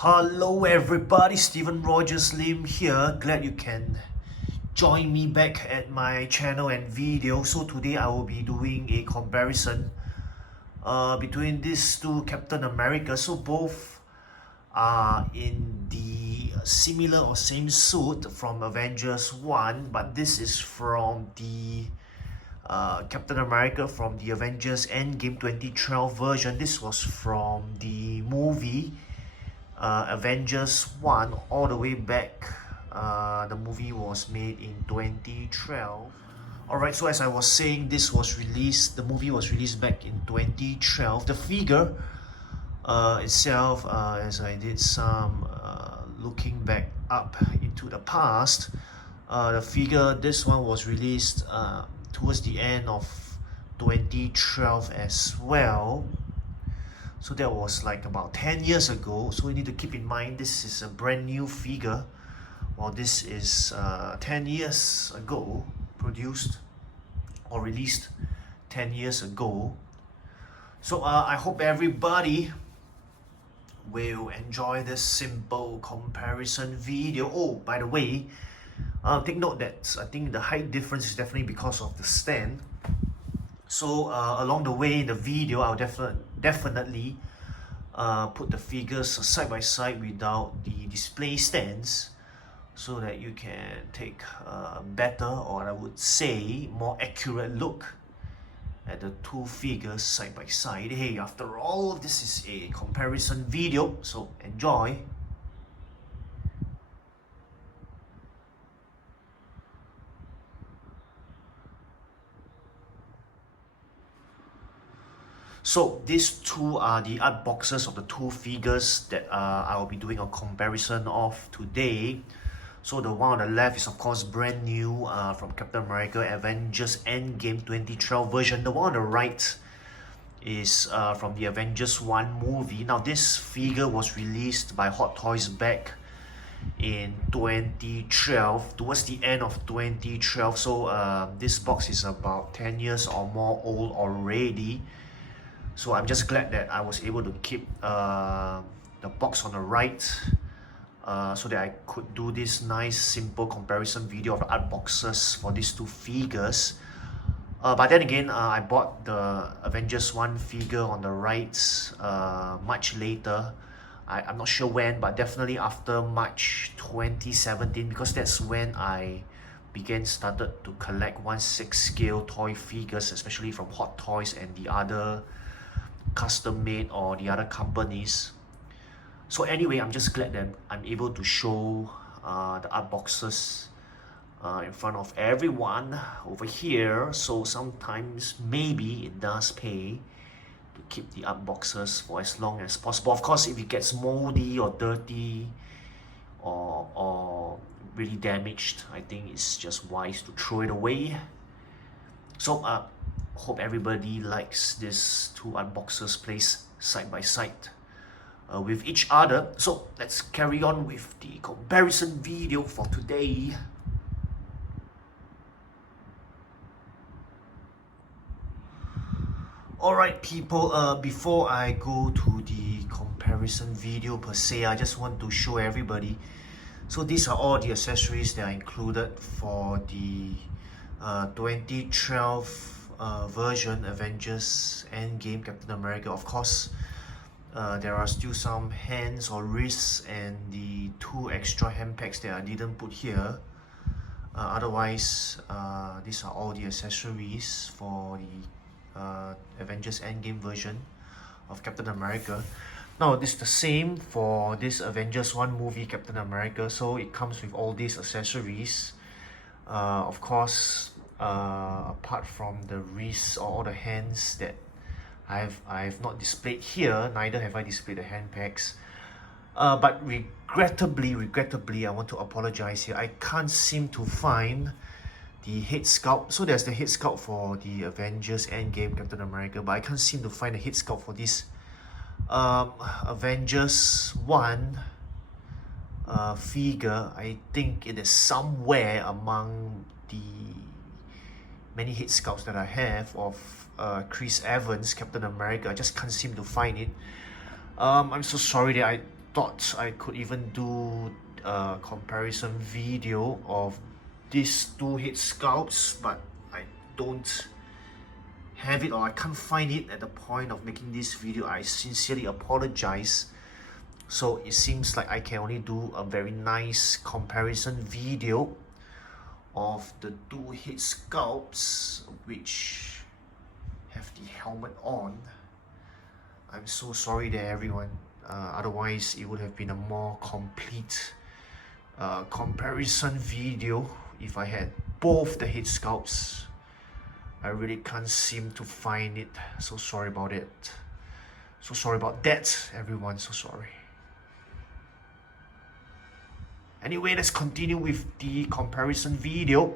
Hello everybody, Stephen Rogers Lim here. Glad you can join me back at my channel and video. So today I will be doing a comparison between these two Captain America. So both are in the similar or same suit from Avengers 1, but this is from the Captain America from the Avengers Endgame 2012 version. This was from the movie Avengers 1 all the way back. The movie was made in 2012. Alright, so as I was saying, the movie was released back in 2012. The figure itself, as I did some looking back up into the past, this one was released towards the end of 2012 as well. So that was like about 10 years ago. So we need to keep in mind this is a brand new figure, while this is 10 years ago, produced or released 10 years ago. So I hope everybody will enjoy this simple comparison video. Oh, by the way, take note that I think the height difference is definitely because of the stand. So along the way in the video, I'll definitely put the figures side by side without the display stands, so that you can take a better, or I would say more accurate look at the two figures side by side. Hey, after all, this is a comparison video, so enjoy. So these two are the art boxes of the two figures that I will be doing a comparison of today. So the one on the left is of course brand new from Captain America Avengers Endgame 2012 version. The one on the right is from the Avengers 1 movie. Now this figure was released by Hot Toys back in 2012, towards the end of 2012. So this box is about 10 years or more old already. So I'm just glad that I was able to keep the box on the right, so that I could do this nice simple comparison video of the art boxes for these two figures. But then again, I bought the Avengers 1 figure on the right much later. I'm not sure when, but definitely after March 2017, because that's when I started to collect 1/6 scale toy figures, especially from Hot Toys and the other custom made or the other companies. So anyway, I'm just glad that I'm able to show the art boxes in front of everyone over here. So sometimes maybe it does pay to keep the art boxes for as long as possible. Of course, if it gets moldy or dirty or really damaged, I think it's just wise to throw it away. So hope everybody likes these two art boxes placed side by side with each other. So let's carry on with the comparison video for today. Alright people, before I go to the comparison video per se, I just want to show everybody. So these are all the accessories that are included for the 2012 version Avengers Endgame Captain America. Of course, there are still some hands or wrists and the two extra hand packs that I didn't put here. Otherwise, these are all the accessories for the Avengers Endgame version of Captain America. Now, this is the same for this Avengers 1 movie Captain America, so it comes with all these accessories. Of course, apart from the wrists or all the hands that I've not displayed here, neither have I displayed the hand packs. But regrettably, I want to apologize here. I can't seem to find the head sculpt. So there's the head sculpt for the Avengers Endgame Captain America, but I can't seem to find the head sculpt for this Avengers 1 figure. I think it is somewhere among the many head sculpts that I have of Chris Evans Captain America. I just can't seem to find it. I'm so sorry that thought I could even do a comparison video of these two head sculpts, but I don't have it, or I can't find it at the point of making this video. I sincerely apologize. So it seems like I can only do a very nice comparison video of the two head sculpts which have the helmet on. I'm so sorry there, everyone. Otherwise it would have been a more complete comparison video if I had both the head sculpts. I really can't seem to find it. So sorry about it. So sorry about that, everyone. So sorry. Anyway, let's continue with the comparison video.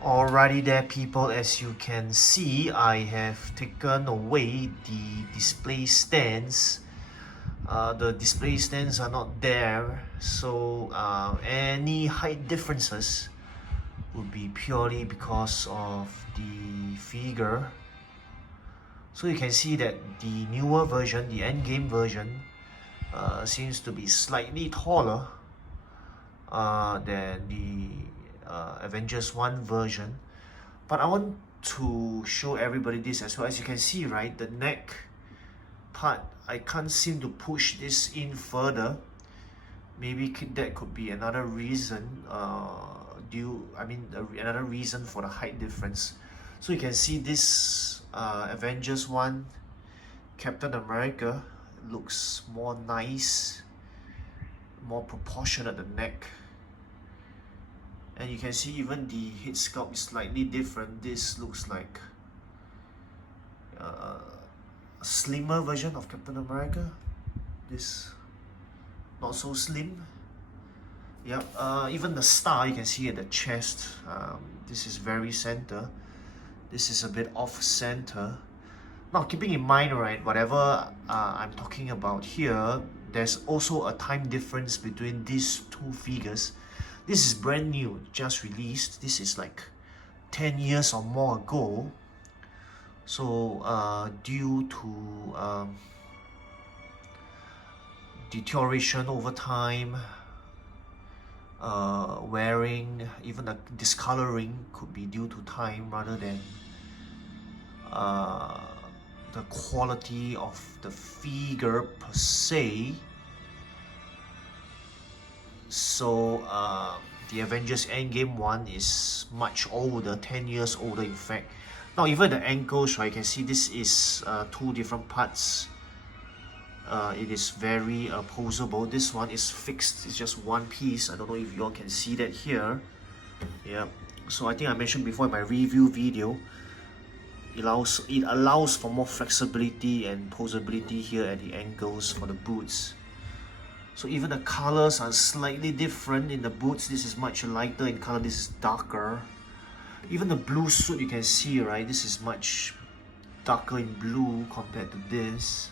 Alrighty there, people, as you can see, I have taken away the display stands. The display stands are not there, so any height differences would be purely because of the figure. So you can see that the newer version, the Endgame version, seems to be slightly taller than the Avengers 1 version. But I want to show everybody this as well. As you can see, right, the neck part, I can't seem to push this in further. Maybe that could be another reason, another reason for the height difference. So you can see this Avengers 1 Captain America looks more nice, more proportionate, the neck. And you can see even the head sculpt is slightly different. This looks like a slimmer version of Captain America. This not so slim. Yep. Even the star you can see at the chest. This is very center. This is a bit off center. Now, keeping in mind, right, whatever I'm talking about here, there's also a time difference between these two figures. This is brand new, just released. This is like 10 years or more ago. So due to deterioration over time, wearing, even the discoloring could be due to time rather than the quality of the figure per se. So the Avengers Endgame one is much older, 10 years older in fact. Now even the ankles, right, you can see this is two different parts. It is very posable. This one is fixed, it's just one piece. I don't know if you all can see that here. Yeah, so I think I mentioned before in my review video, it allows for more flexibility and posability here at the ankles for the boots. So even the colors are slightly different in the boots. This is much lighter in color, this is darker. Even the blue suit you can see, right, this is much darker in blue compared to this.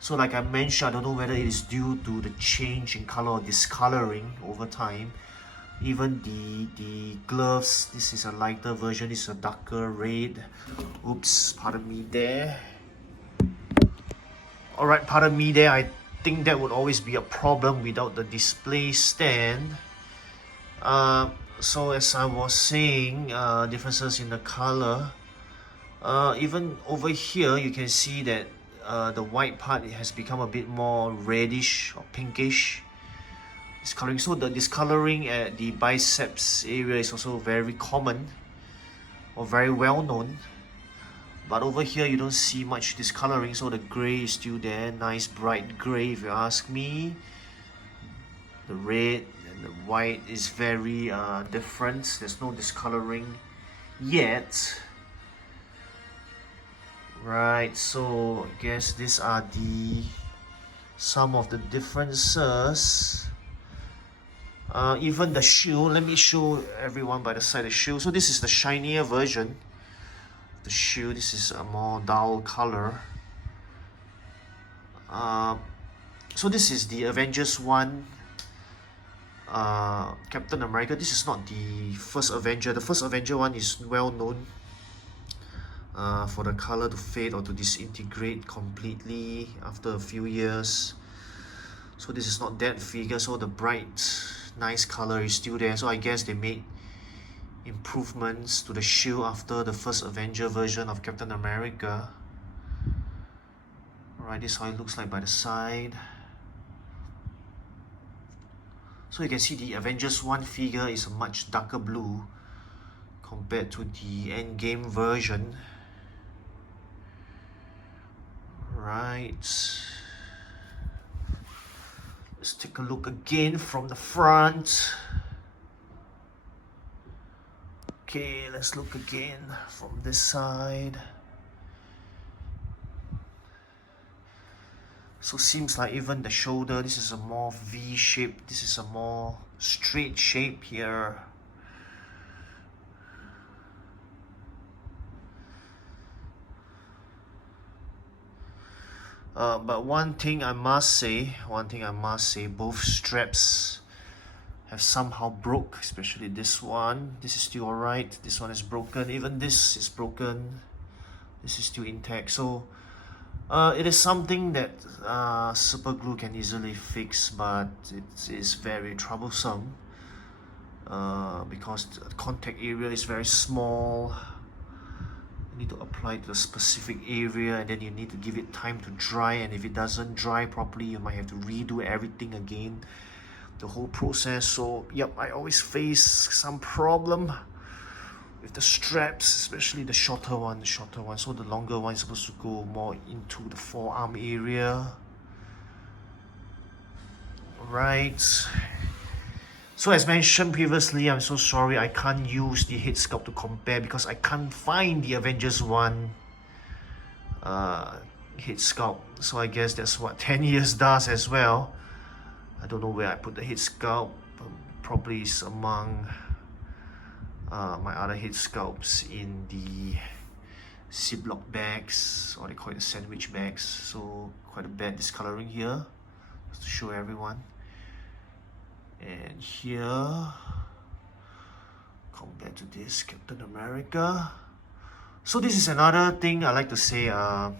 So like I mentioned, I don't know whether it is due to the change in color or discoloring over time. Even the gloves, this is a lighter version, this is a darker red. Oops, pardon me there. Alright, pardon me there. I think that would always be a problem without the display stand. So as I was saying, differences in the color. Even over here, you can see that the white part, it has become a bit more reddish or pinkish. Discoloring. So the discoloring at the biceps area is also very common or very well known. But over here you don't see much discoloring, so the grey is still there. Nice bright grey if you ask me. The red and the white is very different. There's no discoloring yet. Right, so I guess these are some of the differences. Even the shield, let me show everyone by the side the shield. So this is the shinier version. The shield, this is a more dull color. So this is the Avengers 1 Captain America. This is not the first Avenger. The first Avenger one is well known for the color to fade or to disintegrate completely after a few years. So this is not that figure, so the bright nice color is still there. So I guess they made improvements to the shield after the first Avenger version of Captain America. Alright, this is how it looks like by the side. So you can see the Avengers 1 figure is a much darker blue compared to the Endgame version. Right. Let's take a look again from the front. Okay, let's look again from this side. So seems like even the shoulder, this is a more V shape, this is a more straight shape here. But one thing I must say, both straps have somehow broke, especially this one. This is still alright, this one is broken, even this is broken, this is still intact. So it is something that super glue can easily fix, but it is very troublesome because the contact area is very small. You need to apply it to a specific area, and then you need to give it time to dry, and if it doesn't dry properly you might have to redo everything again, the whole process. So yep, I always face some problem with the straps, especially the shorter one. So the longer one is supposed to go more into the forearm area. Right. So as mentioned previously, I'm so sorry I can't use the head sculpt to compare because I can't find the Avengers 1 head sculpt. So I guess that's what 10 years does as well. I don't know where I put the head sculpt. Probably is among my other head sculpts in the Ziploc bags, or they call it sandwich bags. So quite a bad discoloring here, just to show everyone. And here, compared to this Captain America. So this is another thing I like to say. I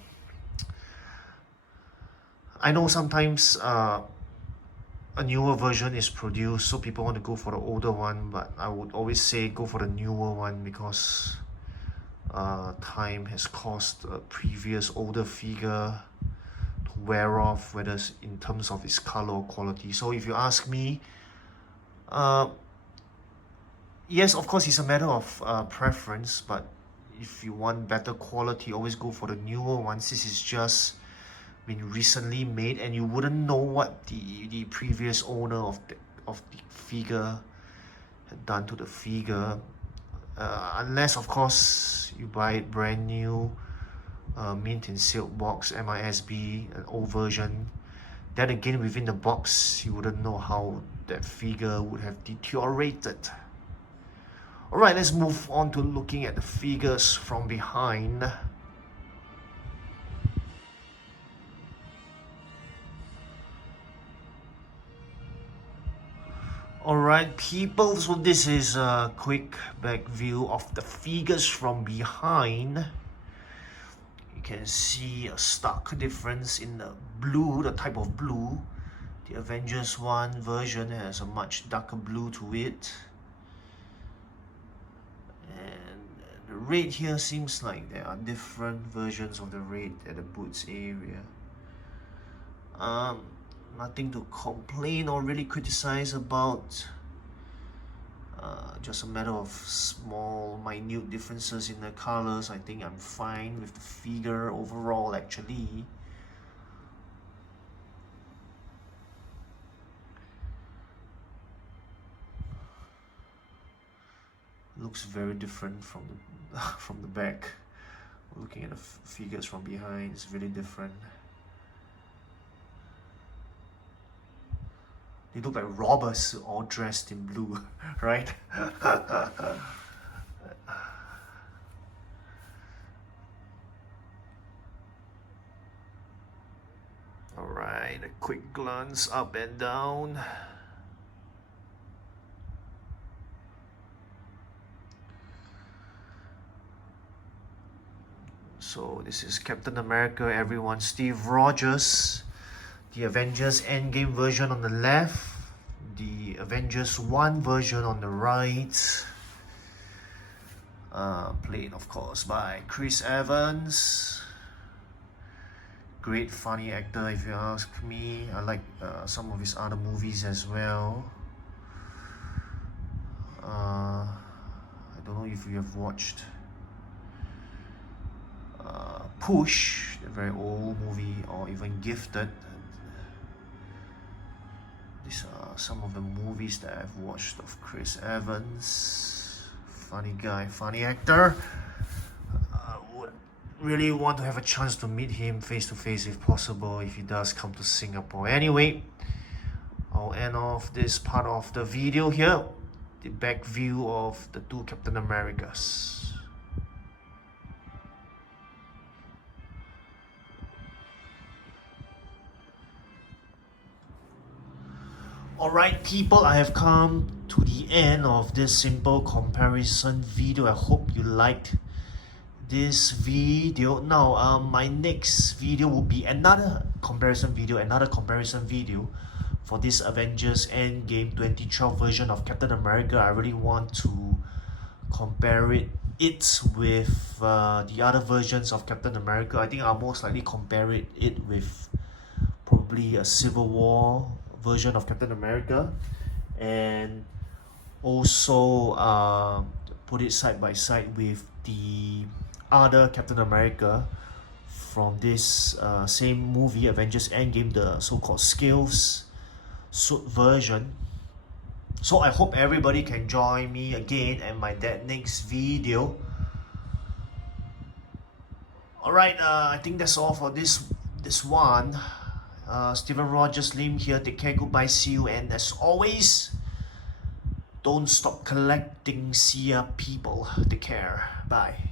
know sometimes a newer version is produced, so people want to go for the older one, but I would always say go for the newer one because time has caused a previous older figure to wear off, whether it's in terms of its color or quality. So if you ask me, yes, of course, it's a matter of preference, but if you want better quality, always go for the newer ones. This is just been recently made, and you wouldn't know what the previous owner of the figure had done to the figure, unless of course you buy it brand new, mint in silk box, MISB, an old version. Then again, within the box, you wouldn't know how that figure would have deteriorated. Alright, let's move on to looking at the figures from behind. Alright people, so this is a quick back view of the figures from behind. You can see a stark difference in the blue, the type of blue. The Avengers 1 version has a much darker blue to it. And the red here seems like there are different versions of the red at the boots area. Nothing to complain or really criticize about. Just a matter of small, minute differences in the colors. I think I'm fine with the figure overall actually. Looks very different from the from the back. Looking at the figures from behind, it's really different. They look like robbers all dressed in blue, right? Alright, a quick glance up and down. So this is Captain America, everyone. Steve Rogers. The Avengers Endgame version on the left, the Avengers 1 version on the right, played of course by Chris Evans. Great funny actor if you ask me. I like some of his other movies as well. I don't know if you have watched Push, the very old movie, or even Gifted. These are some of the movies that I've watched of Chris Evans. Funny guy, funny actor. I would really want to have a chance to meet him face to face if possible, if he does come to Singapore. Anyway, I'll end off this part of the video here. The back view of the two Captain Americas. Alright people, I have come to the end of this simple comparison video. I hope you liked this video. Now my next video will be another comparison video for this Avengers Endgame 2012 version of Captain America. I really want to compare it with the other versions of Captain America. I think I'll most likely compare it with probably a Civil War version of Captain America, and also put it side by side with the other Captain America from this same movie, Avengers Endgame, the so-called Skills suit version. So I hope everybody can join me again at my next video. Alright, I think that's all for this one. Steven Rogers Lim here. Take care, goodbye, see you, and as always, don't stop collecting Sia people. Take care. Bye.